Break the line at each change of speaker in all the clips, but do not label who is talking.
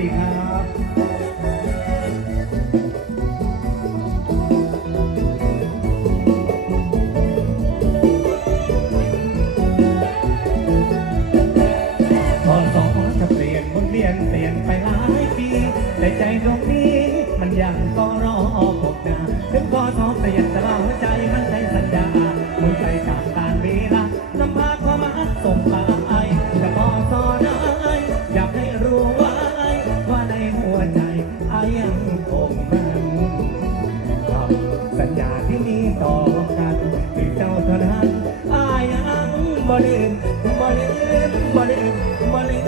ดีครับพอสองจะเปลี่ยนมุนเวียนเปลี่ยนไปหลายปี แต่ใจดวงนี้มันยังก็รอพบนาถึงพอสองเปลี่ยนแต่ว่าหัวใจมัน มาลืมบ่ลืมบ่ลืมบ่ลื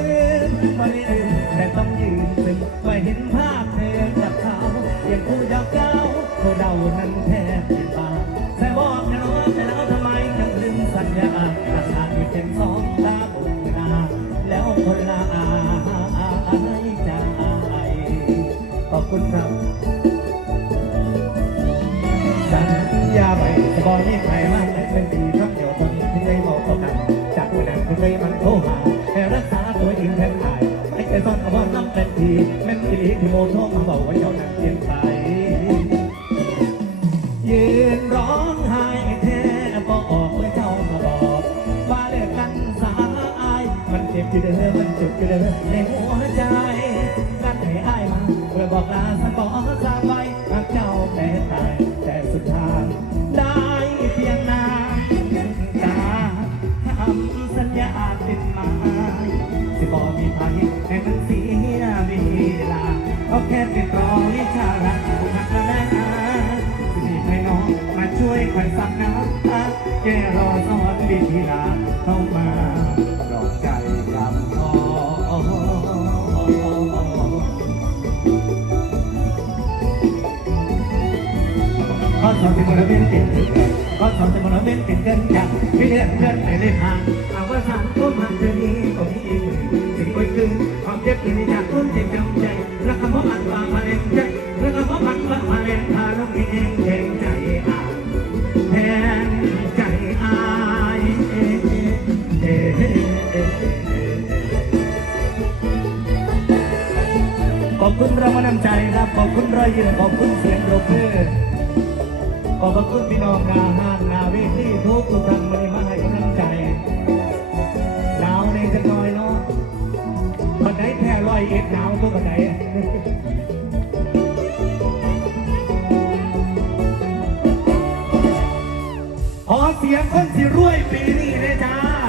มบ่ลืมแต่ต้องยืนซึมเมื่อเห็นภาพเธอกับเขายังคู่ยาวเก้าพวกเรานั้นแทบเป็นบ้าแต่บอกนะว่าแต่แล้วทำไมยังลืมสัญญาอาสาที่เป็นสองตาบุญนาแล้วคนละอายใจขอบคุณครับสัญญาไปบอยนี่ใครมากแต่เป็นดี ทีแม่นทีที่โมโทรมาบอกว่าเจ้านั้นเย็นไปยืนร้องไห้แท้บอกเมื่อเจ้ามาบอกว่าเลิกกันสายมันเจ็บอยู่เด้อมันเจ็บอยู่เด้อในหัว ขึ้นมาสิบอกมีภัยให้มันเสียเวลาเอาแค่ติดรอวิชารักคุณนักและนะสิมีใครน้องมาช่วยคอยสั่งน้ำตาแกรอสอนวิธีลาเข้ามา ขอสอนที่มันเวียนติดขอสอนที่มันเวียนติดเกินอย่างไม่เลื่อนเลื่อนไปเลยห่างเอาว่าสารก็มันจะดีก็มีอีกสิ่งไว้คือความเจ็บที่มีจากต้นเจ็บจำใจและคำว่าอันว่ามาเล่นใจและคำว่าอันว่ามาเล่นพาน้องเองแทงใจอายแทงใจอายเอ่เอ่เอ่เอ่ขอบคุณรางวัลน้ำใจครับ ขอบคุณรอยยิ้มขอบคุณเสียงปรบมือ ขอบพระคุณพี่น้องนาห้างนาเวทีทุกทุกท่านวันนี้มาให้กำลังใจหนาวในจะน้อยเนาะบันไดแค่ร้อยเอ็ดหนาวตัวบันไดอะขอเสียงคนที่รวยปีนี้เลยจ้า